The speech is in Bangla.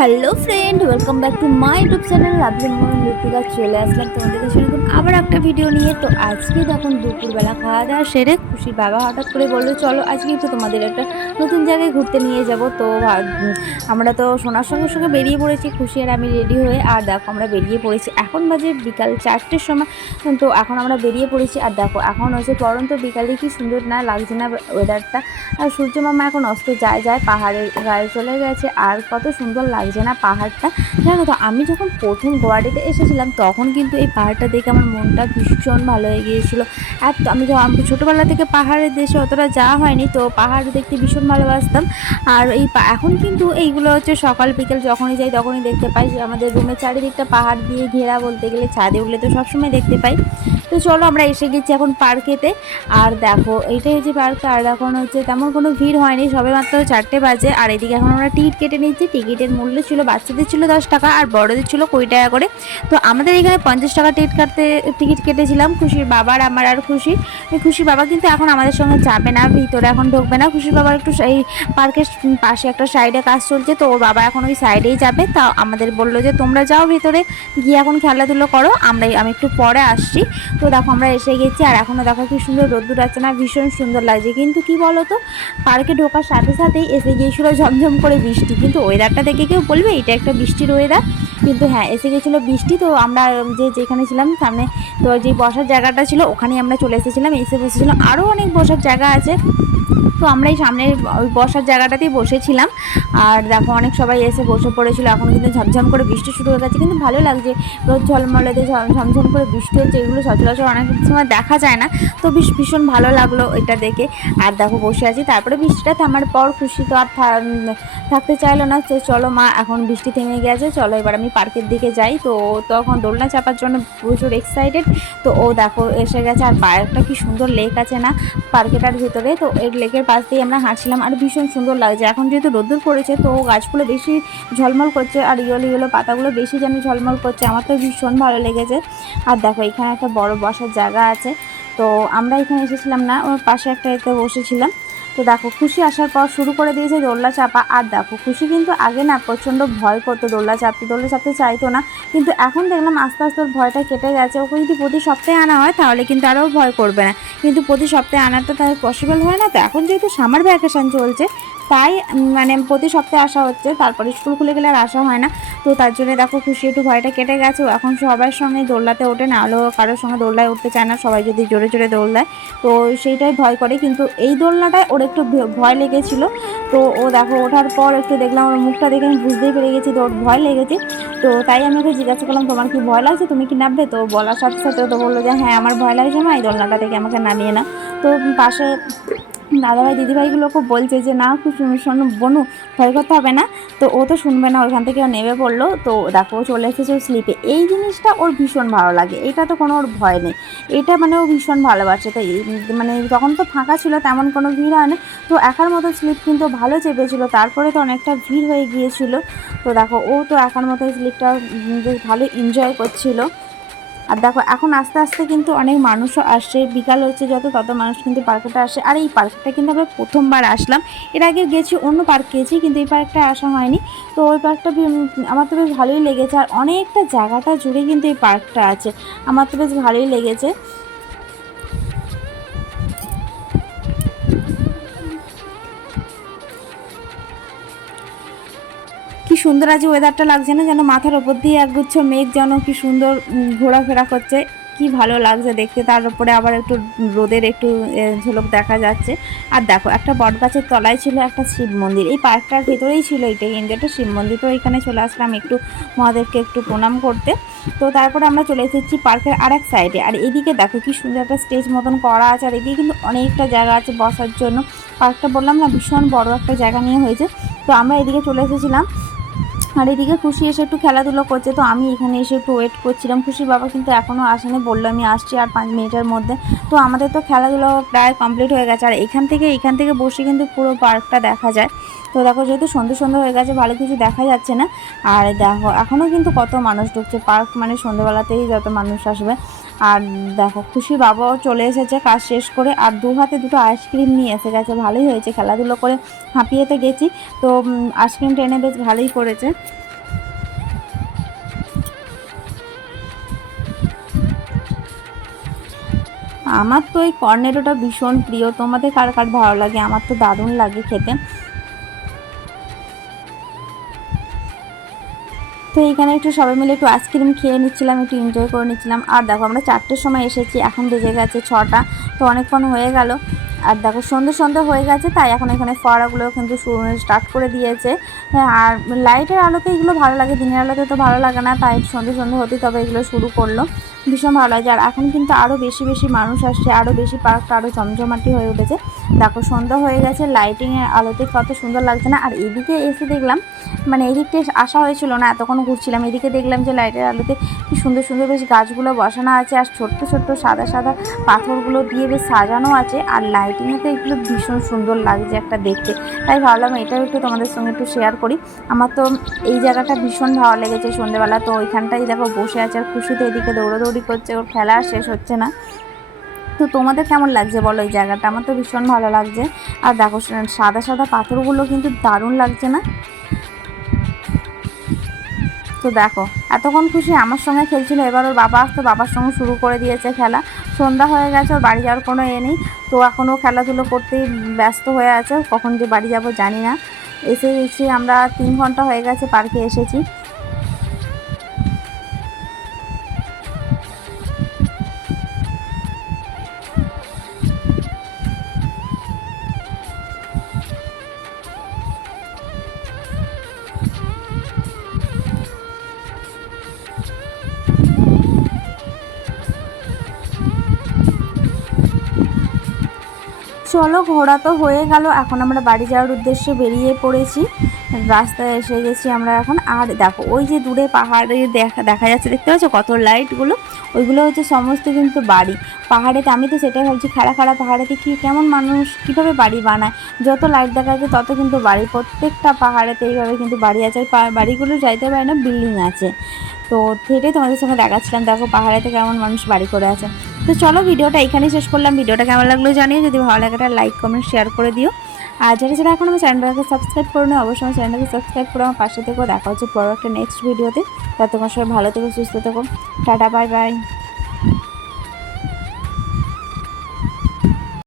Hello friend, welcome back to my YouTube channel lovely Mohan Ritika. চলে আসলাম তোমাদের কাছে নতুন আবার একটা ভিডিও নিয়ে। তো আজকে তখন দুপুরবেলা খাওয়া দাওয়া সেরে খুশির বাবা হঠাৎ করে বললো চলো আজকে একটু তোমাদের একটা নতুন জায়গায় ঘুরতে নিয়ে যাব। তো আমরা তো শোনার সঙ্গে সঙ্গে বেরিয়ে পড়েছি, খুশি আর আমি রেডি হয়ে। আর দেখো আমরা বেরিয়ে পড়েছি, এখন বাজে বিকাল 4টের সময়। তো এখন আমরা বেরিয়ে পড়েছি। আর দেখো এখন হচ্ছে পরন্ত বিকালে কি সুন্দর না লাগছে না ওয়েদারটা। আর সূর্য মামা এখন অস্ত যায় পাহাড়ের গায়ে চলে গেছে। আর কত সুন্দর লাগছে না পাহাড়টা। জানো তো আমি যখন প্রথম গুয়াহাটিতে এসেছিলাম তখন কিন্তু এই পাহাড়টা দেখে আমার মনটা ভীষণ ভালো হয়ে গিয়েছিলো। আর আমি তো ছোটোবেলা থেকে পাহাড়ের দেশে অতটা যাওয়া হয়নি, তো পাহাড় দেখতে ভীষণ ভালোবাসতাম। আর এখন কিন্তু এইগুলো হচ্ছে সকাল বিকেল যখনই যাই তখনই দেখতে পাই। আমাদের রুমের চারিদিকটা পাহাড় দিয়ে ঘেরা, বলতে গেলে ছাদে উঠলে তো সবসময় দেখতে পাই। তো চলো আমরা এসে গেছি এখন পার্কেতে। আর দেখো এইটাই হচ্ছে পার্ক। আর এখন হচ্ছে তেমন কোনো ভিড় হয়নি, সবে মাত্র 4টে বাজে। আর এদিকে এখন আমরা টিকিট কেটে নিচ্ছি। টিকিটের মূল্য ছিল বাচ্চাদের ছিল 10 টাকা আর বড়দের ছিল 20 টাকা করে। তো আমাদের এখানে 50 টাকা টিকিট কেটেছিলাম, খুশির বাবার আমার আর খুশির বাবা কিন্তু এখন আমাদের সঙ্গে যাবে না, ভিতরে এখন ঢুকবে না। খুশির বাবার একটু এই পার্কের পাশে একটা সাইডে কাজ চলছে, তো ওর বাবা এখন ওই সাইডেই যাবে। তা আমাদের বললো যে তোমরা যাও ভিতরে গিয়ে এখন খেলাধুলো করো, আমি একটু পরে আসছি। তো দেখো আমরা এসে গেছি। আর এখনও দেখো কি সুন্দর রোদ্দুর আছে না, ভীষণ সুন্দর লাগছে। কিন্তু কি বলো তো, পার্কে ঢোকার সাথে সাথেই এসে গিয়েছিলো ঝমঝম করে বৃষ্টি। কিন্তু ওয়েদারটা দেখে কেউ বলবে এটা একটা বৃষ্টির ওয়েদার, কিন্তু হ্যাঁ এসে গেছিলো বৃষ্টি। তো আমরা যেখানে ছিলাম সামনে, তো যে বসার জায়গাটা ছিল ওখানেই আমরা চলে এসেছিলাম, এসে বসেছিলাম। আরও অনেক বসার জায়গা আছে, তো আমরা এই সামনের ওই বসার জায়গাটাতেই বসেছিলাম। আর দেখো অনেক সবাই এসে বসে পড়েছিল। এখন কিন্তু ঝমঝম করে বৃষ্টি শুরু হয়ে গেছে, কিন্তু ভালো লাগছে। রোদ ঝলমলেতে ঝমঝম করে বৃষ্টি হচ্ছে, এগুলো সচরাচর অনেক সময় দেখা যায় না। তো ভীষণ ভালো লাগলো এটা দেখে। আর দেখো বসে আছি, তারপরে বৃষ্টিটা থামার পর খুশি তো আর থাকতে চাইলো না। তো চলো মা এখন বৃষ্টি থেমে গেছে, চলো এবার আমি পার্কের দিকে যাই। তো তখন দোলনা চাপার জন্য প্রচুর এক্সাইটেড। তো ও দেখো এসে গেছে। আর পার্কটা কি সুন্দর লেক আছে না পার্কেটার ভিতরে, তো এই লেকের পাশ দিয়ে আমরা হাঁটছিলাম। আর ভীষণ সুন্দর লাগছে। এখন যেহেতু রোদ্দুর পড়েছে তো গাছগুলো বেশি ঝলমল করছে, আর ইয়েলো পাতাগুলো বেশি যেন ঝলমল করছে, আমার তো ভীষণ ভালো লেগেছে। আর দেখো এখানে একটা বড় বসার জায়গা আছে। তো আমরা এখানে এসেছিলাম না, ওর পাশে একটা এতে বসেছিলাম। তো দেখো খুশি আসার পর শুরু করে দিয়েছে দোলনা চাপা। আর দেখো খুশি কিন্তু আগে না প্রচণ্ড ভয় করতো দোলনা চাপতে চাইতো না, কিন্তু এখন দেখলাম আস্তে আস্তে ওর ভয়টা কেটে গেছে। ওকে যদি প্রতি সপ্তাহে আনা হয় তাহলে কিন্তু আরও ভয় করবে না, কিন্তু প্রতি সপ্তাহে আনাটা তাই পসিবল হয় না। তো এখন যেহেতু সামার ভ্যাকেশান চলছে তাই মানে প্রতি সপ্তাহে আসা হচ্ছে, তারপরে স্কুল খুলে গেলে আর আসা হয় না। তো তার জন্য দেখো খুশি একটু ভয়টা কেটে গেছে। এখন সবার সঙ্গে দোলনাতে ওঠে না, হলেও কারোর সঙ্গে দোলনায় উঠতে চায় না, সবাই যদি জোরে জোরে দোল দেয় তো সেইটাই ভয় করে। কিন্তু এই দোলনাটায় ওর একটু ভয় লেগেছিল। তো ও দেখো ওঠার পর একটু দেখলাম ওর মুখটা দেখে আমি বুঝতেই পেরে গেছি তো ওর ভয় লেগেছে। তো তাই আমি ওকে জিজ্ঞাসা করলাম তোমার কি ভয় লাগছে, তুমি কি নামবে? তো বলার সাথে সাথে তো বললো যে হ্যাঁ আমার ভয় লাগছে, মা এই দোলনাটা থেকে আমাকে নামিয়ে না। তো পাশে দাদাভাই দিদিভাইগুলোকে বলছে যে না খুব শোনো বনু, ভয় করতে হবে না। তো ও তো শুনবে না, ওইখান থেকে ও নেমে পড়লো। তো দেখো ও চলে এসেছে ওর স্লিপে। এই জিনিসটা ওর ভীষণ ভালো লাগে, এটা তো কোনো ওর ভয় নেই, এটা মানে ও ভীষণ ভালোবাসে। তো মানে তখন তো ফাঁকা ছিল, তেমন কোনো ভিড় হয় না। তো একার মতো স্লিপ কিন্তু ভালো চেপেছিল, তারপরে তো অনেকটা ভিড় হয়ে গিয়েছিল। তো দেখো ও তো একার মতো স্লিপটা বেশ ভালো এনজয় করছিল। আর দেখো এখন আস্তে আস্তে কিন্তু অনেক মানুষও আসছে, বিকাল হচ্ছে যত তত মানুষ কিন্তু পার্কটা আসে। আর এই পার্কটা কিন্তু আমরা প্রথমবার আসলাম, এর আগে গেছি অন্য পার্ক গেছি কিন্তু এই পার্কটা আসা হয়নি। তো ওই পার্কটা আমার তো বেশ ভালোই লেগেছে। আর অনেকটা জায়গাটা জুড়ে কিন্তু এই পার্কটা আছে, আমার তো বেশ ভালোই লেগেছে। কি সুন্দর আজ ওয়েদারটা লাগছে না, যেন মাথার ওপর দিয়ে একগুচ্ছ মেঘ যেন কি সুন্দর ঘোরাফেরা করছে, কি ভালো লাগছে দেখতে। তার উপরে আবার একটু রোদের একটু ঝলক দেখা যাচ্ছে। আর দেখো একটা বট গাছের তলায় ছিল একটা শিব মন্দির, এই পার্কটার ভেতরেই ছিল এইটাই কিন্তু একটা শিব মন্দির। তো এখানে চলে আসলাম একটু মহাদেবকে একটু প্রণাম করতে। তো তারপরে আমরা চলে এসেছি পার্কের আরেক সাইডে। আর এদিকে দেখো কি সুন্দর একটা স্টেজ মতন করা আছে, আর এদিকে কিন্তু অনেকটা জায়গা আছে বসার জন্য। পার্কটা বললাম না ভীষণ বড় একটা জায়গা নিয়ে হয়েছে। তো আমরা এদিকে চলে এসেছিলাম। আর এদিকে খুশি এসে একটু খেলাধুলো করছে, তো আমি এখানে এসে একটু ওয়েট করছিলাম। খুশির বাবা কিন্তু এখনও আসেনি, বললো আমি আসছি আর 5 মিনিটের মধ্যে। তো আমাদের তো খেলাধুলো প্রায় কমপ্লিট হয়ে গেছে। আর এখান থেকে বসে কিন্তু পুরো পার্কটা দেখা যায়। তো দেখো যেহেতু সন্ধ্যে হয়ে গেছে ভালো কিছু দেখা যাচ্ছে না। আর দেখো এখনও কিন্তু কত মানুষ ঢুকছে, পার্ক মানে সন্ধ্যেবেলাতেই যত মানুষ আসবে। আর দেখো খুশির বাবাও চলে এসেছে কাজ শেষ করে, আর দু হাতে দুটো আইসক্রিম নিয়ে এসে গেছে। ভালোই হয়েছে, খেলাধুলো করে হাঁপিয়েতে গেছি তো আইসক্রিম টেনে বেশ ভালোই করেছে। আমার তো এই কর্নেটোটা ভীষণ প্রিয়, তোমাদের কার কার ভালো লাগে? আমার তো দারুণ লাগে খেতে। তো এইখানে একটু সবাই মিলে একটু আইসক্রিম খেয়ে নিচ্ছিলাম, একটু এনজয় করে নিচ্ছিলাম। আর দেখো আমরা 4টের সময় এসেছি, এখন বেজে গেছে 6টা, তো অনেকক্ষণ হয়ে গেল। আর দেখো সন্ধ্যে হয়ে গেছে, তাই এখন এখানে ফোয়ারাগুলো কিন্তু স্টার্ট করে দিয়েছে। হ্যাঁ, আর লাইটের আলোতে এগুলো ভালো লাগে, দিনের আলোতে তো ভালো লাগে না, তাই সন্ধ্যে হতেই তবে এগুলো শুরু করলো। ভীষণ ভালো লাগছে। আর এখন কিন্তু আরও বেশি বেশি মানুষ আসছে, আরও বেশি পার্কটা আরও জমজমাটি হয়ে উঠেছে। দেখো সন্ধ্যা হয়ে গেছে, লাইটিংয়ের আলোতে কত সুন্দর লাগছে না। আর এদিকে এসে দেখলাম, মানে এদিকটা আসা হয়েছিল না, এতক্ষণ ঘুরছিলাম, এদিকে দেখলাম যে লাইটের আলোতে কি সুন্দর সুন্দর বেশ গাছগুলো বসানো আছে, আর ছোট্ট ছোট্ট সাদা সাদা পাথরগুলো দিয়ে বেশ সাজানো আছে। আর লাইটিংয়েতে এগুলো ভীষণ সুন্দর লাগছে একটা দেখতে, তাই ভাবলাম এটাও একটু তোমাদের সঙ্গে একটু শেয়ার করি। আমার তো এই জায়গাটা ভীষণ ভালো লেগেছে সন্ধ্যেবেলা। তো ওইখানটাই দেখো বসে আছে, আর খুশিতে এদিকে দৌড়াদৌড়ি করছে, ওর খেলা শেষ হচ্ছে না। তো তোমাদের কেমন লাগছে বলো এই জায়গাটা? আমার তো ভীষণ ভালো লাগছে। আর দেখো সাদা সাদা পাথরগুলো কিন্তু দারুণ লাগছে না? তো দেখো এতক্ষণ খুশি আমার সঙ্গে খেলছিল, এবার ওর বাবা আসতো, বাবার সঙ্গে শুরু করে দিয়েছে খেলা। সন্ধ্যা হয়ে গেছে, ওর বাড়ি যাওয়ার কোনো নেই, তো এখনও খেলাধুলো করতেই ব্যস্ত হয়ে আছে, কখন যে বাড়ি যাব জানি না। এসেছি আমরা 3 ঘন্টা হয়ে গেছে পার্কে এসেছি। চলো ঘোরা তো হয়ে গেল, এখন আমরা বাড়ি যাওয়ার উদ্দেশ্যে বেরিয়ে পড়েছি। রাস্তায় এসে গেছি আমরা এখন। আর দেখো ওই যে দূরে পাহাড়ে দেখা যাচ্ছে, দেখতে পাচ্ছ কত লাইটগুলো, ওইগুলো হচ্ছে সমস্ত কিন্তু বাড়ি পাহাড়েতে। আমি তো সেটাই ভাবছি, খাড়া খাড়া পাহাড়েতে কি কেমন মানুষ কীভাবে বাড়ি বানায়, যত লাইট দেখা যাচ্ছে তত কিন্তু বাড়ি, প্রত্যেকটা পাহাড়েতে এইভাবে কিন্তু বাড়ি আছে। বাড়িগুলো যাইতে পারে না, বিল্ডিং আছে। তো সেটাই তোমাদের সঙ্গে দেখাচ্ছিলাম, দেখো পাহাড়েতে কেমন মানুষ বাড়ি করে আছে। তো চলো ভিডিওটা এখানেই শেষ করলাম। ভিডিওটা কেমন লাগলো জানিও, যদি ভালো লাগে একটা লাইক কমেন্ট শেয়ার করে দিও। আর যারা এখন আমার চ্যানেলটাকে সাবস্ক্রাইব করে নিও, অবশ্যই আমার চ্যানেলটাকে সাবস্ক্রাইব করে আমার পাশে থেকেও। দেখা হচ্ছে পরে একটা নেক্সট ভিডিওতে। তা তোমার সবাই ভালো থেকো, সুস্থ থেকো, টাটা, বাই বাই।